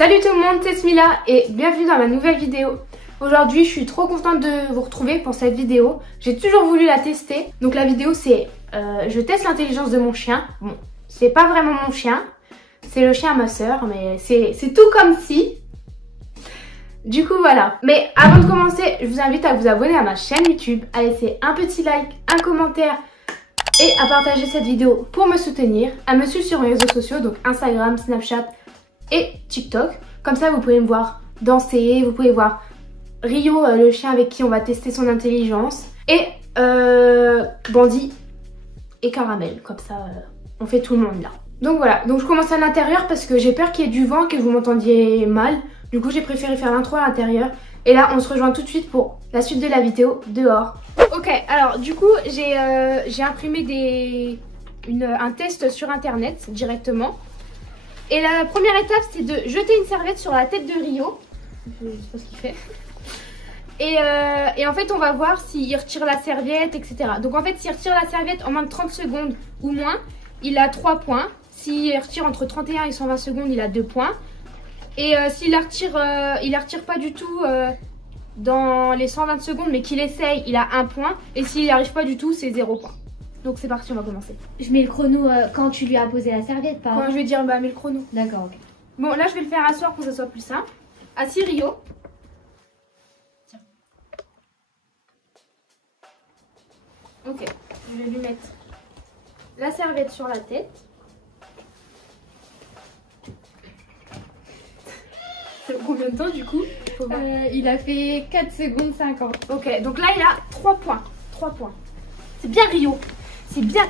Salut tout le monde, c'est Smila et bienvenue dans ma nouvelle vidéo. Aujourd'hui, je suis trop contente de vous retrouver pour cette vidéo. J'ai toujours voulu la tester. Donc la vidéo, c'est je teste l'intelligence de mon chien. Bon, c'est pas vraiment mon chien, c'est le chien à ma soeur, mais c'est tout comme si. Du coup, voilà. Mais avant de commencer, je vous invite à vous abonner à ma chaîne YouTube, à laisser un petit like, un commentaire et à partager cette vidéo pour me soutenir, à me suivre sur mes réseaux sociaux, donc Instagram, Snapchat et TikTok. Comme ça, vous pouvez me voir danser, vous pouvez voir Rio, le chien avec qui on va tester son intelligence, et Bandit et Caramel. Comme ça, on fait tout le monde là. Donc voilà, donc je commence à l'intérieur parce que j'ai peur qu'il y ait du vent, que vous m'entendiez mal. Du coup, j'ai préféré faire l'intro à l'intérieur. Et là, on se rejoint tout de suite pour la suite de la vidéo dehors. Ok, alors du coup, j'ai imprimé un test sur internet directement. Et la première étape, c'est de jeter une serviette sur la tête de Rio. Je sais pas ce qu'il fait. Et en fait, on va voir s'il retire la serviette, etc. Donc en fait, s'il retire la serviette en moins de 30 secondes ou moins, il a 3 points. S'il retire entre 31 et 120 secondes, il a 2 points. Et s'il la retire pas du tout dans les 120 secondes, mais qu'il essaye, il a 1 point. Et s'il n'y arrive pas du tout, c'est 0 point. Donc c'est parti, on va commencer. Je mets le chrono quand tu lui as posé la serviette, pas quand je vais dire, bah mets le chrono. D'accord, ok. Bon, là je vais le faire asseoir pour que ça soit plus simple. Assis Rio. Tiens. Ok, je vais lui mettre la serviette sur la tête. Ça fait combien de temps du coup? Il a fait 4 secondes 50. Ok, donc là il a 3 points. 3 points. C'est bien Rio. C'est bien.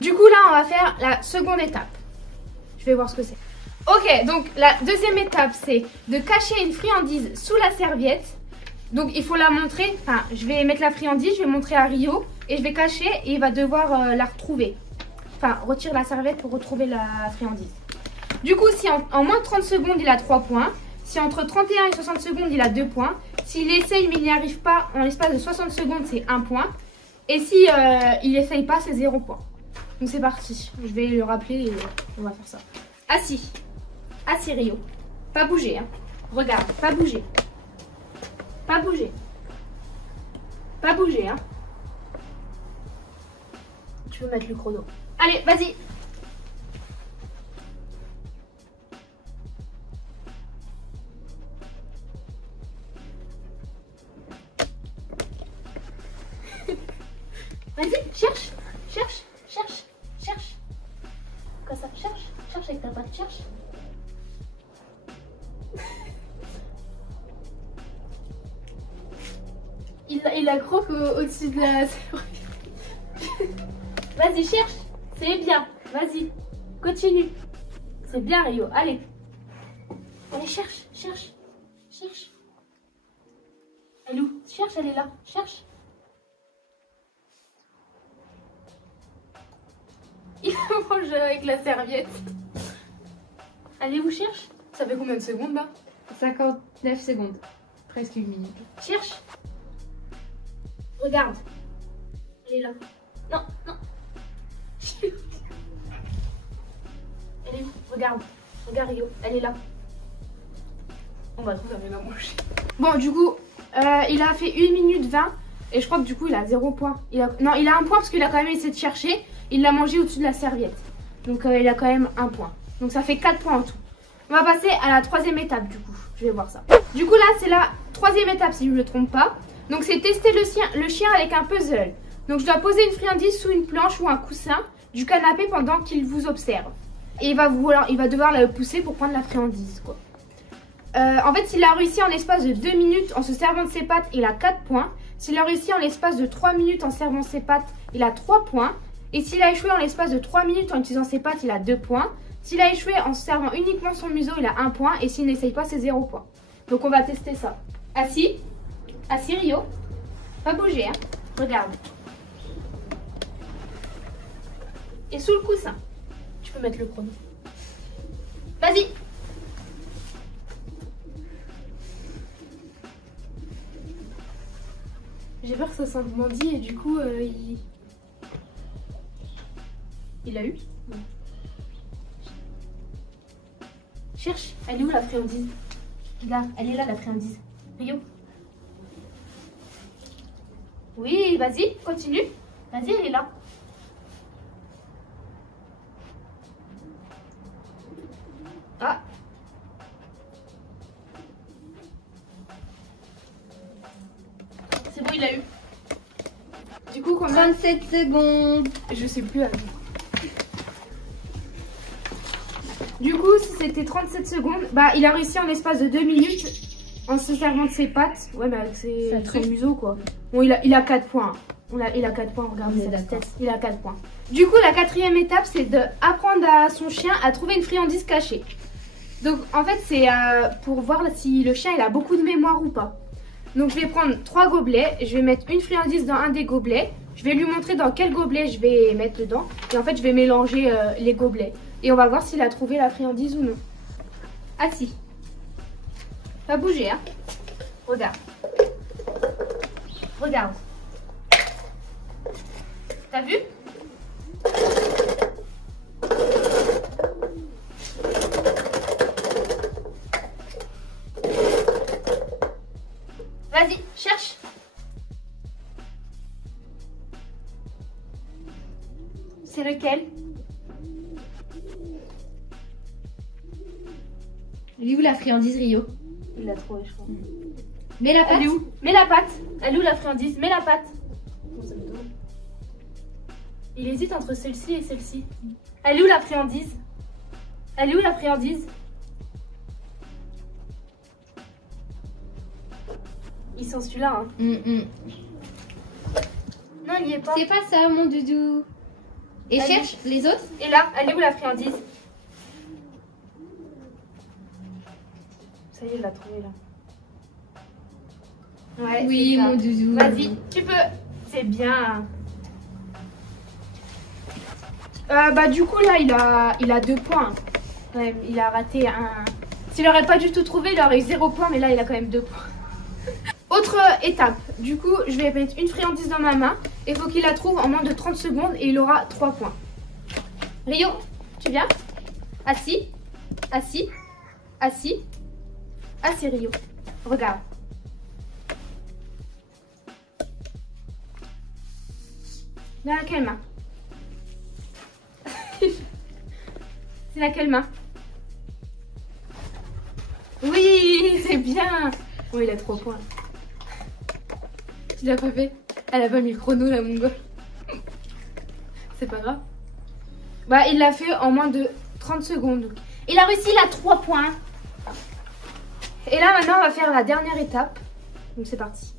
Du coup là on va faire la seconde étape. Je vais voir ce que c'est. Ok, donc la deuxième étape c'est de cacher une friandise sous la serviette. Donc il faut la montrer. Enfin, je vais mettre la friandise, je vais montrer à Rio et je vais cacher et il va devoir la retrouver. Enfin, retire la serviette pour retrouver la friandise. Du coup, si en moins de 30 secondes il a 3 points. Si entre 31 et 60 secondes il a 2 points. S'il essaye mais il n'y arrive pas en l'espace de 60 secondes, c'est 1 point. Et si il essaye pas, c'est 0 point. Donc c'est parti. Je vais le rappeler et on va faire ça. Assis. Assis Rio. Pas bouger, hein. Regarde, pas bouger. Pas bouger. Pas bouger, hein. Tu peux mettre le chrono. Allez, vas-y. Vas-y, cherche. Quoi ça? Cherche avec ta patte, cherche. Il la croque au-dessus de la... Vas-y, cherche. C'est bien. Vas-y. Continue. C'est bien, Rio. Allez. Allez, cherche. Elle est où? Cherche, elle est là. Cherche. Il mange avec la serviette. Allez, vous cherche. Ça fait combien de secondes là? 59 secondes. Presque une minute. Cherche. Regarde. Elle est là. Non. Elle est où? Regarde Rio. Elle est là. On va trouver un manger. Bon, du coup, il a fait 1 minute 20. Et je crois que du coup, il a 0 point. Non, il a 1 point parce qu'il a quand même essayé de chercher. Il l'a mangé au-dessus de la serviette. Donc il a quand même 1 point. Donc ça fait 4 points en tout. On va passer à la 3e étape du coup. Je vais voir ça. Du coup là c'est la 3e étape si je ne me trompe pas. Donc c'est tester le chien avec un puzzle. Donc je dois poser une friandise sous une planche ou un coussin du canapé pendant qu'il vous observe. Et il va devoir la pousser pour prendre la friandise quoi. En fait s'il a réussi en l'espace de 2 minutes en se servant de ses pattes, il a 4 points. S'il a réussi en l'espace de 3 minutes en servant ses pattes, il a 3 points. Et s'il a échoué en l'espace de 3 minutes en utilisant ses pattes, il a 2 points. S'il a échoué en se servant uniquement son museau, il a 1 point. Et s'il n'essaye pas, c'est 0 point. Donc on va tester ça. Assis. Assis Rio. Pas bouger, hein. Regarde. Et sous le coussin. Tu peux mettre le chrono. Vas-y. J'ai peur que ça sente Bandit et du coup il a eu. Cherche. Elle est où la friandise? Là, elle est là la friandise. Rio. Oui, vas-y, continue. Vas-y, elle est là. Ah. C'est bon, il l'a eu. Du coup, combien? 37 secondes. Je sais plus. Du coup, si c'était 37 secondes, bah il a réussi en l'espace de 2 minutes en se servant de ses pattes. Ouais, mais avec son museau quoi. Bon, il a 4 points. Il a 4 points, regardez sa vitesse. Il a 4 points. Du coup, la quatrième étape, c'est d'apprendre à son chien à trouver une friandise cachée. Donc, en fait, c'est pour voir si le chien il a beaucoup de mémoire ou pas. Donc, je vais prendre 3 gobelets. Je vais mettre une friandise dans un des gobelets. Je vais lui montrer dans quel gobelet je vais mettre dedans. Et en fait, je vais mélanger les gobelets. Et on va voir s'il a trouvé la friandise ou non. Assis. Pas bouger, hein. Regarde. Regarde. T'as vu? Vas-y, cherche. C'est lequel? Elle est où la friandise, Rio? Il l'a trouvé, je crois. Mets la patte. Elle est où? Mets la patte. Elle est où la friandise? Mets la patte. Il hésite entre celle-ci et celle-ci. Elle est où la friandise? Elle est où la friandise? Il sent celui-là, hein. Non, il y est pas. C'est pas ça, mon doudou. Et Vas-y. cherche les autres. Et là, elle est où la friandise? Ça y est, il l'a trouvé là. Ouais, Oui, c'est ça. mon doudou. Vas-y, tu peux. C'est bien. Bah du coup là, il a 2 points. Ouais, il a raté un. S'il aurait pas du tout trouvé, il aurait eu 0 points, mais là il a quand même 2 points. Autre étape. Du coup, je vais mettre une friandise dans ma main. Il faut qu'il la trouve en moins de 30 secondes et il aura 3 points. Rio, tu viens? Assis. Assis. Assis. Assis, Rio. Regarde. Dans laquelle main? C'est laquelle main? Oui, c'est bien. Oh, il a 3 points. Tu l'as pas fait? Elle a pas mis le chrono, la mongole. C'est pas grave. Bah, il l'a fait en moins de 30 secondes. Il a réussi, il a 3 points. Et là, maintenant, on va faire la dernière étape. Donc, c'est parti.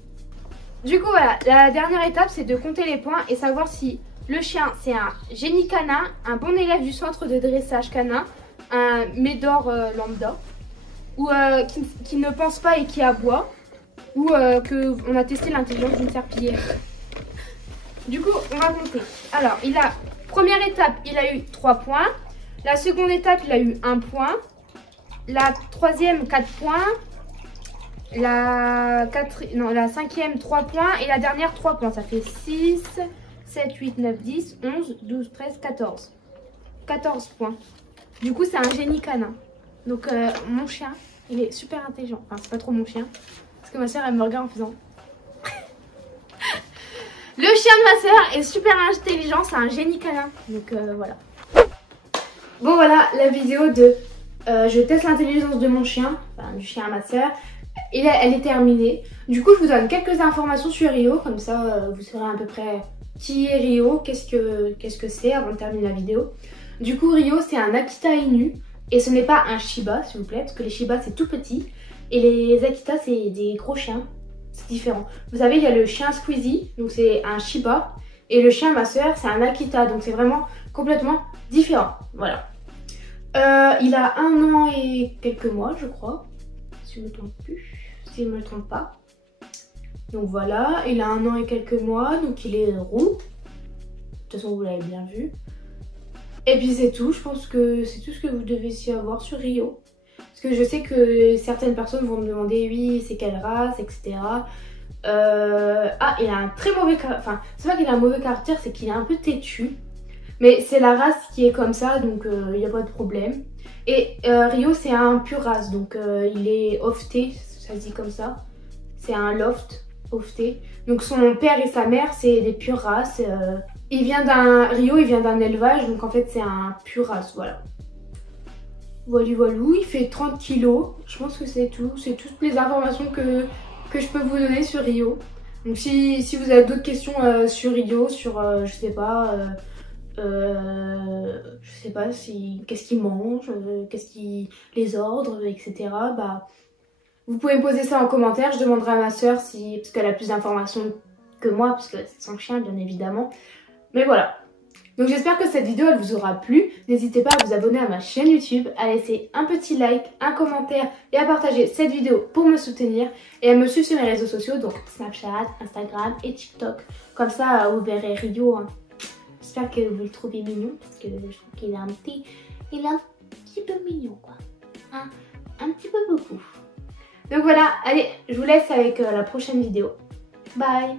Du coup, voilà. La dernière étape, c'est de compter les points et savoir si le chien, c'est un génie canin, un bon élève du centre de dressage canin, un médor lambda, ou qui ne pense pas et qui aboie, ou qu'on a testé l'intelligence d'une serpillière. Du coup, on va compter. Alors, première étape, il a eu 3 points. La seconde étape, il a eu 1 point. La troisième, 4 points. La cinquième, 3 points. Et la dernière, 3 points. Ça fait 6, 7, 8, 9, 10, 11, 12, 13, 14. 14 points. Du coup, c'est un génie canin. Donc, mon chien, il est super intelligent. Enfin, c'est pas trop mon chien. Parce que ma soeur, elle me regarde en faisant... Le chien de ma soeur est super intelligent. C'est un génie canin. Donc, voilà. Bon, voilà la vidéo de... je teste l'intelligence de mon chien. Enfin, du chien à ma soeur. Et là, elle est terminée. Du coup, je vous donne quelques informations sur Rio. Comme ça, vous saurez à peu près qui est Rio, qu'est-ce que c'est avant de terminer la vidéo. Du coup, Rio, c'est un Akita Inu. Et ce n'est pas un Shiba, s'il vous plaît. Parce que les Shiba, c'est tout petit. Et les Akita, c'est des gros chiens. C'est différent. Vous savez, il y a le chien Squeezie. Donc, c'est un Shiba. Et le chien, ma soeur, c'est un Akita. Donc, c'est vraiment complètement différent. Voilà. Il a 1 an et quelques mois, je crois. Si je ne me trompe plus. Si je ne me trompe pas. Donc voilà, il a 1 an et quelques mois. Donc il est roux. De toute façon, vous l'avez bien vu. Et puis c'est tout. Je pense que c'est tout ce que vous devez savoir sur Rio. Parce que je sais que certaines personnes vont me demander, oui, c'est quelle race, etc. Ah, il a un très mauvais caractère. Enfin, c'est pas qu'il a un mauvais caractère, c'est qu'il est un peu têtu. Mais c'est la race qui est comme ça, donc il n'y a pas de problème. Et Rio, c'est un pur race, donc il est ofté, ça se dit comme ça. C'est un loft ofté. Donc son père et sa mère, c'est des pures races. Rio, il vient d'un élevage, donc en fait c'est un pur race, voilà. Voilou, il fait 30 kilos. Je pense que c'est tout. C'est toutes les informations que je peux vous donner sur Rio. Donc si vous avez d'autres questions sur Rio, sur je sais pas si qu'est-ce qu'il mange, les ordres, etc. Bah vous pouvez me poser ça en commentaire. Je demanderai à ma soeur parce qu'elle a plus d'informations que moi, parce que c'est son chien bien évidemment. Mais voilà. Donc j'espère que cette vidéo elle vous aura plu. N'hésitez pas à vous abonner à ma chaîne YouTube, à laisser un petit like, un commentaire et à partager cette vidéo pour me soutenir et à me suivre sur mes réseaux sociaux, donc Snapchat, Instagram et TikTok. Comme ça vous verrez Rio. Hein. J'espère que vous le trouvez mignon parce que je trouve qu'il est un petit peu mignon quoi. Hein, un petit peu beaucoup. Donc voilà, allez, je vous laisse avec la prochaine vidéo. Bye!